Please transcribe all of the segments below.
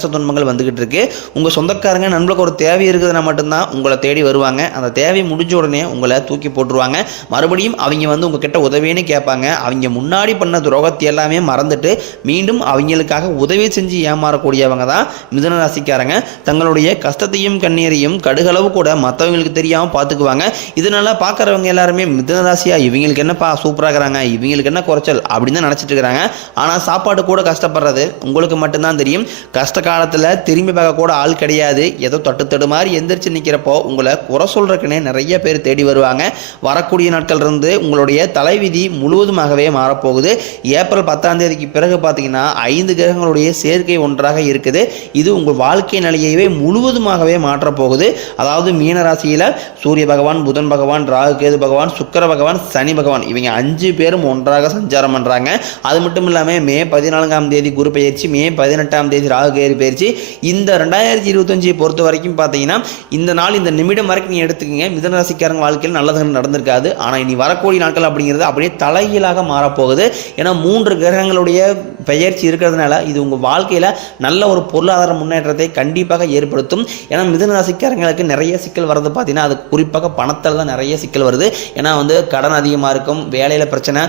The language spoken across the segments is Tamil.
கஷ்ட துன்பங்கள் வந்துகிட்டு இருக்கு. உங்கள் சொந்தக்காரங்க நண்பர்களுக்கு ஒரு தேவை இருக்குதுன்னா மட்டும்தான் உங்களை தேடி வருவாங்க. அந்த தேவை முடிஞ்ச உடனே உங்களை தூக்கி போட்டுருவாங்க. மறுபடியும் அவங்க வந்து உங்ககிட்ட உதவின்னு கேட்பாங்க. அவங்க முன்னாடி பண்ண துரோகத்தை எல்லாமே மறந்துட்டு மீண்டும் அவங்களுக்காக உதவி செஞ்சு ஏமாறக்கூடியவங்க தான் மிதன ராசிக்காரங்க. தங்களுடைய கஷ்டத்தையும் கண்ணீரையும் கடுகளவு கூட மற்றவங்களுக்கு தெரியாமல் பார்த்துக்குவாங்க. இதனால பார்க்குறவங்க எல்லாருமே மிதுன ராசியாக இவங்களுக்கு என்னப்பா சூப்பராக இருக்கிறாங்க இவங்களுக்கு என்ன குறைச்சல் அப்படின்னு தான் நினச்சிட்டு இருக்கிறாங்க. ஆனால் சாப்பாடு கூட கஷ்டப்படுறது உங்களுக்கு மட்டும்தான் தெரியும். கஷ்ட காலத்தில் திரும்பி பார்க்க கூட ஆள் கிடையாது. ஏதோ தட்டு தடு மாதிரி எந்திரிச்சு நிற்கிறப்போ உங்களை குறை சொல்கிறக்குன்னே நிறைய பேர் தேடி வருவாங்க. வரக்கூடிய நாட்கள் இருந்து உங்களுடைய தலைவிதி முழுவதுமாகவே மாறப்போகுது. ஏப்ரல் பத்தாம் தேதிக்கு பிறகு பார்த்தீங்கன்னா ஐந்து கிரகங்களுடைய சேர்க்கை ஒன்றாக இருக்குது. இது உங்கள் வாழ்க்கை நிலையவே முழுவதுமாகவே மாற்றப் போகுது அதாவது மீனராசியில் சூரிய பகவான் புதன் பகவான் ராகு கேது பகவான் சுக்கிர பகவான் சனி பகவான் இவங்க அஞ்சு பேரும் ஒன்றாக சஞ்சாரம் பண்ணுறாங்க அது மட்டும் இல்லாமல் மே பதினான்காம் தேதி குரு பயிற்சி மே பதினெட்டாம் தேதி ராகு கேது பயிற்சி இந்த ரெண்டாயிரத்தி இருபத்தஞ்சி பொறுத்த வரைக்கும் பார்த்தீங்கன்னா இந்த நாள் இந்த நிமிடம் வரைக்கும் நீ எடுத்துக்கங்க. மிதனராசிக்காரங்க வாழ்க்கையில் நல்லது நடந்திருக்காது. ஆனால் இனி வரக்கூடிய நாட்கள் அப்படிங்கிறது அப்படியே தலைகீழாக மாறப்போகுது. ஏன்னா மூன்று கிரகங்களுடைய பெயர்ச்சி இருக்கிறதுனால இது உங்கள் வாழ்க்கையில் நல்ல ஒரு பொருளாதார முன்னேற்றத்தை கண்டிப்பாக ஏற்படுத்தும். ஏன்னா மிதனராசிக்காரங்களுக்கு நிறைய சிக்கல் வர்றது பார்த்தீங்கன்னா அது குறிப்பாக பணத்தில் தான் நிறைய சிக்கல் வருது. ஏன்னா வந்து கடன் அதிகமாக இருக்கும் வேலையில் பிரச்சனை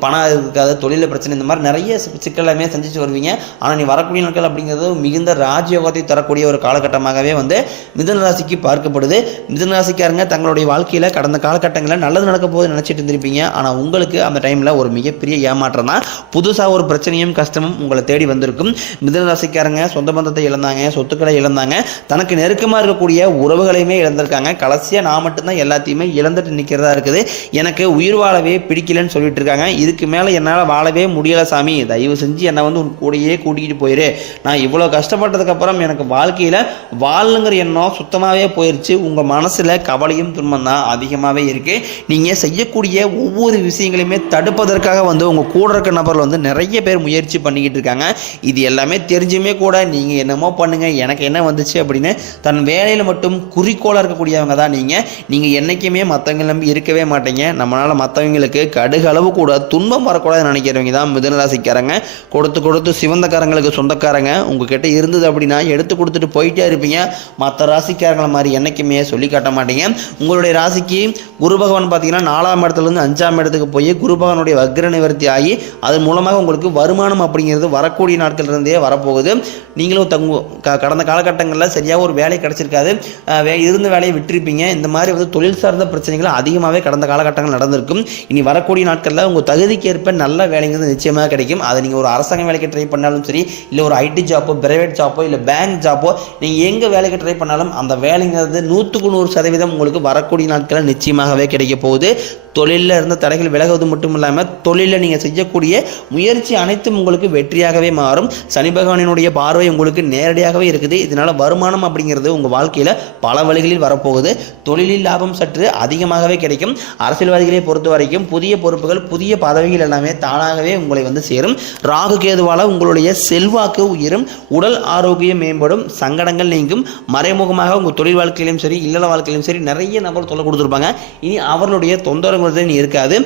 பணம் இருக்காது தொழிலில் பிரச்சனை இந்த மாதிரி நிறைய சி- சிக்கலாமே சந்திச்சு வருவீங்க. ஆனால் நீ வரக்கூடிய நாட்கள் அப்படிங்கிறது மிகுந்த ராஜயோகத்தை தரக்கூடிய ஒரு காலகட்டமாகவே வந்து மிதன ராசிக்கு பார்க்கப்படுது. மிதன ராசிக்காரங்க தங்களுடைய வாழ்க்கையில் கடந்த காலகட்டங்களில் நல்லது நடக்க போது நினச்சிட்டு இருந்திருப்பீங்க. ஆனால் உங்களுக்கு அந்த டைமில் ஒரு மிகப்பெரிய ஏமாற்றம் தான். புதுசாக ஒரு பிரச்சனையும் கஷ்டமும் உங்களை தேடி வந்திருக்கும். மிதன ராசிக்காரங்க சொந்த பந்தத்தை இழந்தாங்க சொத்துக்களை இழந்தாங்க. தனக்கு நெருக்கமாக இருக்கக்கூடிய உறவுகளையுமே இழந்திருக்காங்க. கடைசியாக நான் மட்டும்தான் எல்லாத்தையுமே இழந்துட்டு நிற்கிறதா இருக்குது. எனக்கு உயிர் வாழவே பிடிக்கலன்னு சொல்லிட்டு இருக்காங்க. இதுக்கு மேலே என்னால் வாழவே முடியலை சாமி. தயவு செஞ்சு என்னை வந்து உன் கூடயே கூட்டிகிட்டு போயிரு. நான் இவ்வளோ கஷ்டப்பட்டதுக்கப்புறம் எனக்கு வாழ்க்கையில் வாழணுங்கிற எண்ணம் சுத்தமாகவே போயிடுச்சு உங்கள் மனசில் கவலையும் துன்பம் தான் அதிகமாகவே இருக்குது நீங்கள் செய்யக்கூடிய ஒவ்வொரு விஷயங்களையுமே தடுப்பதற்காக வந்து உங்கள் கூட இருக்க நபர்கள் வந்து நிறைய பேர் முயற்சி பண்ணிக்கிட்டு இருக்காங்க. இது எல்லாமே தெரிஞ்சுமே கூட நீங்கள் என்னமோ பண்ணுங்கள் எனக்கு என்ன வந்துச்சு அப்படின்னு தன் வேலையில் மட்டும் குறிக்கோளாக இருக்கக்கூடியவங்க தான் நீங்கள் நீங்கள் என்றைக்குமே மற்றவங்க நம்பி இருக்கவே மாட்டீங்க. நம்மளால் மற்றவங்களுக்கு கடுகளவு கூட துன்பம் வரக்கூடாதுன்னு நினைக்கிறவங்க தான் மிதனராசிக்காரங்க. கொடுத்து கொடுத்து சிவந்தக்காரங்களுக்கு சொந்தக்காரங்க. உங்ககிட்ட இருந்தது அப்படின்னா எடுத்து கொடுத்துட்டு போயிட்டே இருப்பீங்க. மற்ற ராசிக்காரங்களை மாதிரி என்றைக்குமே சொல்லி காட்ட மாட்டீங்க. உங்களுடைய ராசிக்கு குரு பகவான் பார்த்தீங்கன்னா நாலாம் இடத்துலேருந்து அஞ்சாம் இடத்துக்கு போய் குரு பகவானுடைய வக்ர நிவர்த்தி ஆகி அதன் மூலமாக உங்களுக்கு வருமானம் அப்படிங்கிறது வரக்கூடிய நாட்கள்லேருந்தே வரப்போகுது. நீங்களும் தங்கு க- கடந்த காலகட்டங்களில் சரியாக ஒரு வேலை கிடைச்சிருக்காது. வே இருந்த வேலையை விட்டுருப்பீங்க. இந்த மாதிரி வந்து தொழில் சார்ந்த பிரச்சனைகள் அதிகமாகவே கடந்த காலகட்டங்கள் நடந்திருக்கும். இனி வரக்கூடிய நாட்களில் உங்கள் தகுதிக்கு ஏற்ப நல்ல வேலைங்கிறது நிச்சயமாக கிடைக்கும். அதை நீங்கள் ஒரு அரசாங்க வேலைக்கு ட்ரை பண்ணாலும் சரி இல்லை ஒரு ஐடி ஜாப்போ பிரைவேட் ஜாப்போ இல்லை பேங்க் ஜாப்போ நீங்கள் எங்கே வேலைக்கு ட்ரை பண்ணாலும் அந்த வேலைங்கிறது நூற்றுக்கு நூறு சதவீதம் உங்களுக்கு வரக்கூடிய நாட்களில் நிச்சயமாகவே கிடைக்க போகுது. தொழிலில் இருந்த தடைகள் விலகுவது மட்டும் இல்லாமல் தொழிலில் நீங்கள் செய்யக்கூடிய முயற்சி அனைத்தும் உங்களுக்கு வெற்றியாகவே மாறும். சனி பகவானினுடைய பார்வை உங்களுக்கு நேரடியாகவே இருக்குது. இதனால் வருமானம் அப்படிங்கிறது உங்கள் வாழ்க்கையில் பல வழிகளில் வரப்போகுது. தொழிலில் லாபம் சற்று அதிகமாகவே கிடைக்கும். அரசியல்வாதிகளை பொறுத்த வரைக்கும் புதிய பொறுப்புகள் புதிய பதவிகள் எல்லாமே தானாகவே உங்களை வந்து சேரும். ராகு கேதுவால உங்களுடைய செல்வாக்கு உயரும். உடல் ஆரோக்கியம் மேம்படும் சங்கடங்கள் நீங்கும். மறைமுகமாக உங்கள் தொழில் வாழ்க்கையிலும் சரி இல்லற வாழ்க்கையிலும் சரி நிறைய நபர் தொல்லை கொடுத்துருப்பாங்க. இனி அவர்களுடைய தொந்தரவுங்கிறது இருக்காது.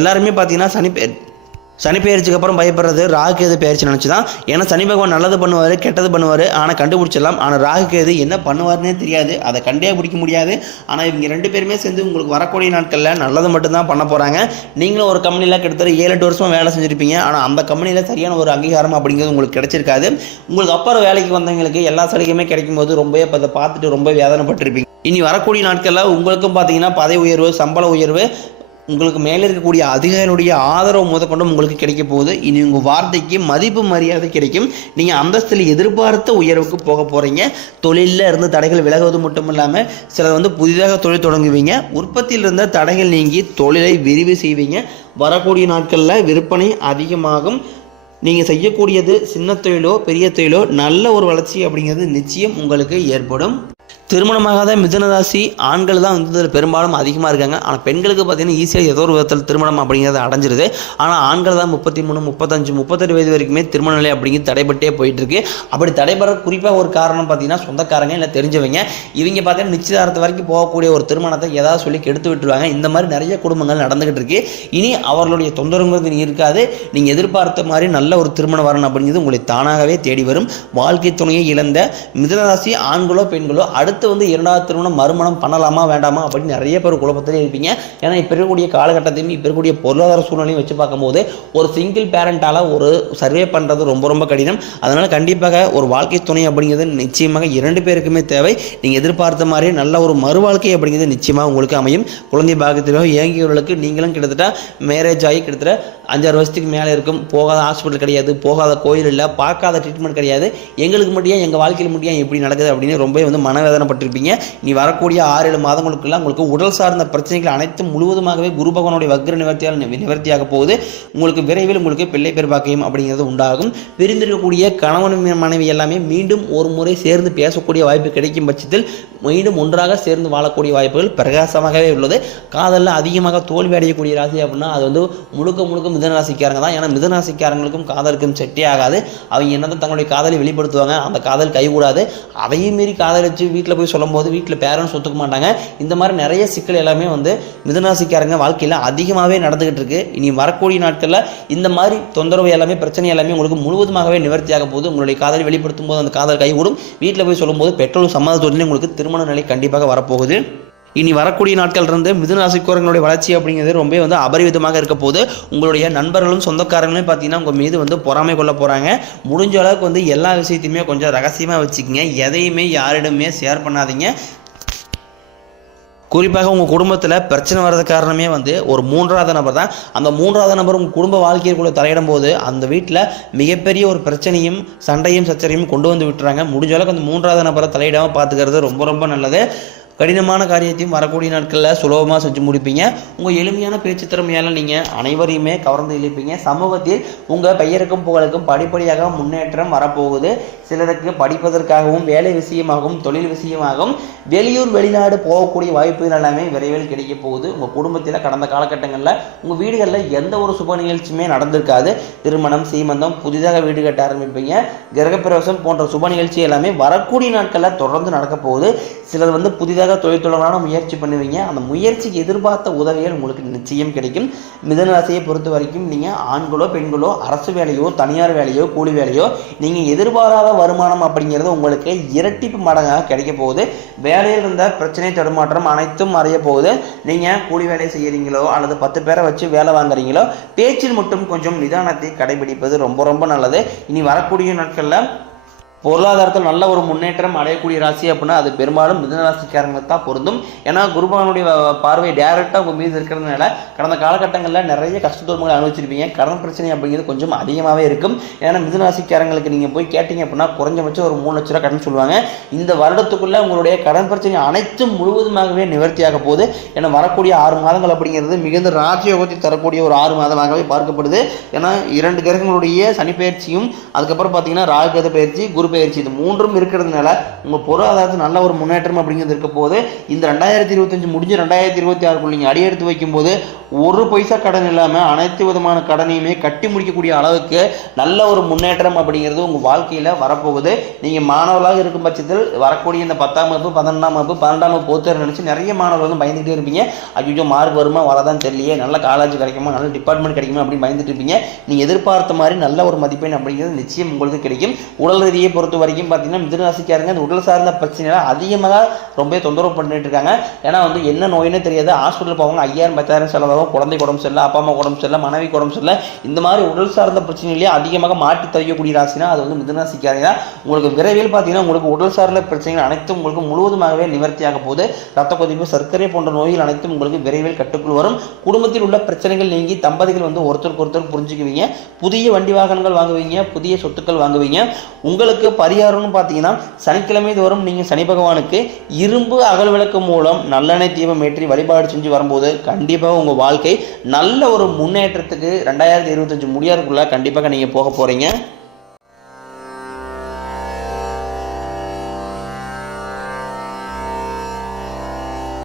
எல்லாருமே பார்த்தீங்கன்னா சனி சனி பயிற்சிக்கு அப்புறம் பயப்படுறது ராகு கேது பெயர்ச்சி நினச்சி தான் ஏன்னா சனி பகவான் நல்லது பண்ணுவார் கெட்டது பண்ணுவார். ஆனால் கண்டுபிடிச்சிடலாம். ஆனால் ராகு கேது என்ன பண்ணுவார்னே தெரியாது. அதை கண்டே பிடிக்க முடியாது. ஆனால் இவங்க ரெண்டு பேருமே சேர்ந்து உங்களுக்கு வரக்கூடிய நாட்களில் நல்லது மட்டும்தான் பண்ண போகிறாங்க நீங்களும் ஒரு கம்பெனியில் கிட்டத்தட்ட ஏழு எட்டு வருஷமாக வேலை செஞ்சுருப்பீங்க. ஆனால் அந்த கம்பெனியில் சரியான ஒரு அங்கீகாரம் அப்படிங்கிறது உங்களுக்கு கிடைச்சிருக்காது. உங்களுக்கு அப்புறம் வேலைக்கு வந்தவங்களுக்கு எல்லா சலுகையுமே கிடைக்கும் போது ரொம்பவே இப்போ அதை பார்த்துட்டு ரொம்ப வேதனைப்பட்டிருப்பீங்க. இனி வரக்கூடிய நாட்களில் உங்களுக்கும் பார்த்தீங்கன்னா பதவி உயர்வு சம்பள உயர்வு உங்களுக்கு மேலே இருக்கக்கூடிய அதிகாரியுடைய ஆதரவு முதற்கொண்டும் உங்களுக்கு கிடைக்க போகுது. இனி உங்கள் வார்த்தைக்கு மதிப்பு மரியாதை கிடைக்கும். நீங்கள் அந்தஸ்தில் எதிர்பார்த்த உயர்வுக்கு போக போகிறீங்க தொழிலில் இருந்து தடைகள் விலகுவது மட்டும் இல்லாமல் சிலர் வந்து புதிதாக தொழில் தொடங்குவீங்க. உற்பத்தியில் இருந்த தடைகள் நீங்கி தொழிலை விரிவு செய்வீங்க. வரக்கூடிய நாட்களில் விற்பனை அதிகமாகும். நீங்கள் செய்யக்கூடியது சின்ன தொழிலோ பெரிய தொழிலோ நல்ல ஒரு வளர்ச்சி அப்படிங்கிறது நிச்சயம் உங்களுக்கு ஏற்படும். திருமணமாகாத மிதனராசி ஆண்கள் தான் வந்து இதில் பெரும்பாலும் அதிகமாக இருக்காங்க. ஆனால் பெண்களுக்கு பார்த்தீங்கன்னா ஈஸியாக ஏதோ ஒரு விதத்தில் திருமணம் அப்படிங்கிறது அடைஞ்சிருது. ஆனால் ஆண்கள் தான் முப்பத்தி மூணு முப்பத்தஞ்சு முப்பத்தெட்டு வயது வரைக்குமே திருமண நிலை அப்படிங்கிறது தடைபட்டே போயிட்டு இருக்கு அப்படி தடைபெற குறிப்பாக ஒரு காரணம் பார்த்தீங்கன்னா சொந்தக்காரங்க இல்லை தெரிஞ்சவங்க. இவங்க பார்த்தீங்கன்னா நிச்சயதாரத்தை வரைக்கும் போகக்கூடிய ஒரு திருமணத்தை ஏதாவது சொல்லி கெடுத்து விட்டுருவாங்க. இந்த மாதிரி நிறைய குடும்பங்கள் நடந்துகிட்டு இருக்கு. இனி அவர்களுடைய தொந்தரவுங்கிறது நீ இருக்காது. நீங்கள் எதிர்பார்த்த மாதிரி நல்ல ஒரு திருமணம் வரணும் அப்படிங்கிறது உங்களை தானாகவே தேடி வரும். வாழ்க்கை துணையை இழந்த மிதனராசி ஆண்களோ பெண்களோ அடுத்த அடுத்து வந்து இரண்டாவது திருமணம் மறுமணம் பண்ணலாமா வேண்டாமா அப்படின்னு நிறைய பேர் குழப்பத்திலே இருப்பீங்க. ஏன்னா இப்போ இருக்கக்கூடிய காலகட்டத்தையும் இப்போ இருக்கக்கூடிய பொருளாதார சூழ்நிலையும் வச்சு பார்க்கும்போது ஒரு சிங்கிள் பேரண்டால் ஒரு சர்வே பண்ணுறது ரொம்ப ரொம்ப கடினம். அதனால் கண்டிப்பாக ஒரு வாழ்க்கை துணை அப்படிங்கிறது நிச்சயமாக இரண்டு பேருக்குமே தேவை. நீங்கள் எதிர்பார்த்த மாதிரி நல்ல ஒரு மறு வாழ்க்கை அப்படிங்கிறது நிச்சயமாக உங்களுக்கு அமையும். குழந்தை பாகத்திலோ இயங்கியவர்களுக்கு நீங்களும் கிட்டத்தட்ட மேரேஜ் ஆகி கிட்டத்தட்ட அஞ்சாறு வருஷத்துக்கு மேலே இருக்கும். போகாத ஹாஸ்பிட்டல் கிடையாது போகாத கோயில் இல்லை பார்க்காத ட்ரீட்மெண்ட் கிடையாது. எங்களுக்கு மட்டும் எங்கள் வாழ்க்கையில் மட்டும் எப்படி நடக்குது அப்படின்னு ரொம்ப வந்து மனவேதனைப்பட்டிருப்பீங்க நீ வரக்கூடிய ஆறு ஏழு மாதங்களுக்குலாம் உங்களுக்கு உடல் சார்ந்த பிரச்சனைகள் அனைத்தும் முழுவதுமாகவே குரு பகவானுடைய வக்ர நிவர்த்தியால் நிவர்த்தியாக போகுது. உங்களுக்கு விரைவில் உங்களுக்கு பிள்ளை பெருபாக்கியம் அப்படிங்கிறது உண்டாகும். பிரிந்திருக்கக்கூடிய கணவன் மனைவி எல்லாமே மீண்டும் ஒரு முறை சேர்ந்து பேசக்கூடிய வாய்ப்பு கிடைக்கும் பட்சத்தில் மீண்டும் ஒன்றாக சேர்ந்து வாழக்கூடிய வாய்ப்புகள் பிரகாசமாகவே உள்ளது. காதலில் அதிகமாக தோல்வி அடையக்கூடிய ராசி அப்படின்னா அது வந்து முழுக்க முழுக்க மிதனராசிக்காரங்க தான். ஏன்னா மிதனராசிக்காரங்களுக்கும் காதலுக்கும் செட்டே ஆகாது. அவங்க என்னதான் தங்களுடைய காதலை வெளிப்படுத்துவாங்க அந்த காதல் கைகூடாது. அதையும் மீறி காதலிச்சு வீட்டில் போய் சொல்லும்போது வீட்டில் பேரண்ட்ஸ் ஒத்துக்க மாட்டாங்க. இந்த மாதிரி நிறைய சிக்கல் எல்லாமே வந்து மிதனராசிக்காரங்க வாழ்க்கையில் அதிகமாகவே நடந்துகிட்டு இருக்கு. இனி வரக்கூடிய நாட்களில் இந்த மாதிரி தொந்தரவு எல்லாமே பிரச்சனை எல்லாமே உங்களுக்கு முழுவதுமாகவே நிவர்த்தியாக போகுது உங்களுடைய காதலை வெளிப்படுத்தும் போது அந்த காதல் கைகூடும். வீட்டில் போய் சொல்லும்போது பெற்றோர் சம்மதத்தோடனே உங்களுக்கு திருமண நிலை கண்டிப்பாக வரப்போகுது. இனி வரக்கூடிய நாட்கள் இருந்து மிதுன ராசிக்காரங்களுடைய வளர்ச்சி அப்படிங்கிறது ரொம்ப வந்து அபரிவிதமாக இருக்க போது உங்களுடைய நண்பர்களும் சொந்தக்காரங்களும் பார்த்தீங்கன்னா உங்கள் மீது வந்து பொறாமை கொள்ள போகிறாங்க முடிஞ்ச அளவுக்கு வந்து எல்லா விஷயத்தையுமே கொஞ்சம் ரகசியமாக வச்சுக்கோங்க. எதையுமே யாரிடமே ஷேர் பண்ணாதீங்க. குறிப்பாக உங்கள் குடும்பத்தில் பிரச்சனை வர்றது காரணமே வந்து ஒரு மூன்றாவது நபர் தான். அந்த மூன்றாவது நபர் உங்கள் குடும்ப வாழ்க்கைக்குள்ளே தலையிடும் போது அந்த வீட்டில் மிகப்பெரிய ஒரு பிரச்சனையும் சண்டையும் சச்சரையும் கொண்டு வந்து விட்டுறாங்க. முடிஞ்ச அளவுக்கு அந்த மூன்றாவது நபரை தலையிடாமல் பார்த்துக்கிறது ரொம்ப ரொம்ப நல்லது. கடினமான காரியத்தையும் வரக்கூடிய நாட்களில் சுலபமாக செஞ்சு முடிப்பீங்க. உங்கள் எளிமையான பேச்சு திறமையால் நீங்கள் அனைவரையுமே கவர்ந்து இழுப்பீங்க. சமூகத்தில் உங்கள் பெயருக்கும் புகழுக்கும் படிப்படியாக முன்னேற்றம் வரப்போகுது. சிலருக்கு படிப்பதற்காகவும் வேலை விஷயமாகவும் தொழில் விஷயமாகவும் வெளியூர் வெளிநாடு போகக்கூடிய வாய்ப்புகள் எல்லாமே விரைவில் கிடைக்க போகுது. உங்கள் குடும்பத்தில் கடந்த காலகட்டங்களில் உங்கள் வீடுகளில் எந்த ஒரு சுப நிகழ்ச்சியுமே நடந்திருக்காது. திருமணம் சீமந்தம் புதிதாக வீடு கட்ட ஆரம்பிப்பீங்க. கிரகப்பிரவேசம் போன்ற சுப நிகழ்ச்சி எல்லாமே வரக்கூடிய நாட்களில் தொடர்ந்து நடக்க போகுது. சிலர் வந்து புதிதாக தொழில் தொடங்கலான முயற்சி பண்ணுவீங்க. அந்த முயற்சிக்கு எதிர்பார்த்த உதவிகள் உங்களுக்கு நிச்சயம் கிடைக்கும். மிதனராசியை பொறுத்த வரைக்கும் நீங்கள் ஆண்களோ பெண்களோ அரசு வேலையோ தனியார் வேலையோ கூலி வேலையோ நீங்கள் எதிர்பாராத வருமானம் அப்படிங்கிறது உங்களுக்கு இரட்டிப்பு மடங்காக கிடைக்க போகுது. வேலையில் இருந்த பிரச்சனை தடுமாற்றம் அனைத்தும் மறைய போகுது. நீங்கள் கூலி வேலை செய்கிறீங்களோ அல்லது பத்து பேரை வச்சு வேலை வாங்குறீங்களோ பேச்சில் மட்டும் கொஞ்சம் நிதானத்தை கடைபிடிப்பது ரொம்ப ரொம்ப நல்லது. இனி வரக்கூடிய நாட்களில் பொருளாதாரத்தில் நல்ல ஒரு முன்னேற்றம் அடையக்கூடிய ராசி அப்படின்னா அது பெரும்பாலும் மிதன ராசிக்காரங்களுக்கு தான் பொருந்தும். ஏன்னா குருபகனுடைய பார்வை டேரெக்டாக உங்கள் மீது இருக்கிறதுனால கடந்த காலகட்டங்களில் நிறைய கஷ்டத்தோர்மங்களை அனுபவிச்சிருப்பீங்க. கடன் பிரச்சனை அப்படிங்கிறது கொஞ்சம் அதிகமாகவே இருக்கும். ஏன்னா மிதன ராசிக்காரங்களுக்கு நீங்கள் போய் கேட்டிங்க அப்படின்னா குறைஞ்சபட்சம் ஒரு மூணு லட்ச ரூபா கடன் சொல்லுவாங்க. இந்த வருடத்துக்குள்ளே உங்களுடைய கடன் பிரச்சனை அனைத்தும் முழுவதுமாகவே நிவர்த்தியாக போகுது. ஏன்னா வரக்கூடிய ஆறு மாதங்கள் அப்படிங்கிறது மிகுந்த ராஜயோகத்தை தரக்கூடிய ஒரு ஆறு மாதமாகவே பார்க்கப்படுது. ஏன்னா இரண்டு கிரகங்களுடைய சனி பயிற்சியும் அதுக்கப்புறம் பார்த்தீங்கன்னா ராகுகத பயிற்சி குரு பயிற்சி இது மூன்றும் இருக்கிறதுனால உங்கள் பொருளாதாரத்தில் நல்ல ஒரு முன்னேற்றம் அப்படிங்கிறது இருக்க போது இந்த ரெண்டாயிரத்தி இருபத்தஞ்சு முடிஞ்சு ரெண்டாயிரத்தி இருபத்தி ஆறுக்குள் நீங்கள் அடியெடுத்து வைக்கும்போது ஒரு பைசா கடன் இல்லாமல் அனைத்து விதமான கடனையுமே கட்டி முடிக்கக்கூடிய அளவுக்கு நல்ல ஒரு முன்னேற்றம் அப்படிங்கிறது உங்கள் வாழ்க்கையில் வரப்போகுது. நீங்கள் மாணவர்களாக இருக்கும் பட்சத்தில் வரக்கூடிய இந்த பத்தாம் வகுப்பு பன்னெண்டாம் வகுப்பு பன்னெண்டாம் வகுப்பு போத்தர் நினச்சி நிறைய மாணவர்கள் வந்து பயந்துகிட்டே இருப்பீங்க. ஐயோ மார்க் வருமா வரதான் தெரியலையே. நல்ல காலேஜ் கிடைக்குமா? நல்ல டிபார்ட்மெண்ட் கிடைக்குமா அப்படின்னு பயந்துட்டு இருப்பீங்க. நீங்கள் எதிர்பார்த்த மாதிரி நல்ல ஒரு மதிப்பெண் அப்படிங்கிறது நிச்சயம் உங்களுக்கு கிடைக்கும். உடல் ரீதியை பொறுத்த வரைக்கும் பார்த்தீங்கன்னா மிதுனராசிக்காரங்க அந்த உடல் சார்ந்த பிரச்சனைலாம் அதிகமாக ரொம்ப தொந்தரவு பண்ணிட்டு இருக்காங்க. ஏன்னா வந்து என்ன நோயின்னு தெரியாது. ஹாஸ்பிட்டல் போவாங்க ஐயாயிரம் பத்தாயிரம் செலவாகும். குழந்தை உடம்பு சரியில்லை அப்பா அம்மா உடம்பு சரியில்லை மனைவி உடம்பு சரியில்லை. இந்த மாதிரி உடல் சார்ந்த பிரச்சனையிலேயே அதிகமாக மாட்டி தவிக்கக்கூடிய ராசினா அது வந்து மிதுனராசிக்காரங்க தான். உங்களுக்கு விரைவில் பார்த்தீங்கன்னா உங்களுக்கு உடல் சார்ந்த பிரச்சனைகள் அனைத்தும் உங்களுக்கு முழுவதுமாகவே நிவர்த்தியாக போகுது. ரத்த கொதிப்பு சர்க்கரை போன்ற நோய்கள் அனைத்தும் உங்களுக்கு விரைவில் கட்டுக்குள் வரும். குடும்பத்தில் உள்ள பிரச்சனைகள் நீங்கி தம்பதிகள் வந்து ஒருத்தருக்கு ஒருத்தர் புரிஞ்சுக்குவீங்க. புதிய வண்டி வாகனங்கள் வாங்குவீங்க புதிய சொத்துக்கள் வாங்குவீங்க. உங்களுக்கு பரிகாரம்னு பார்த்தீங்கன்னா சனிக்கிழமை தோறும் நீங்கள் சனி பகவானுக்கு இரும்பு அகல் விளக்கு மூலம் நல்லெண்ணெய் தீபம் ஏற்றி வழிபாடு செஞ்சு வரும்போது கண்டிப்பாக உங்கள் வாழ்க்கை நல்ல ஒரு முன்னேற்றத்துக்கு ரெண்டாயிரத்தி இருபத்தஞ்சு முடியாதுக்குள்ளே கண்டிப்பாக நீங்கள் போக போகிறீங்க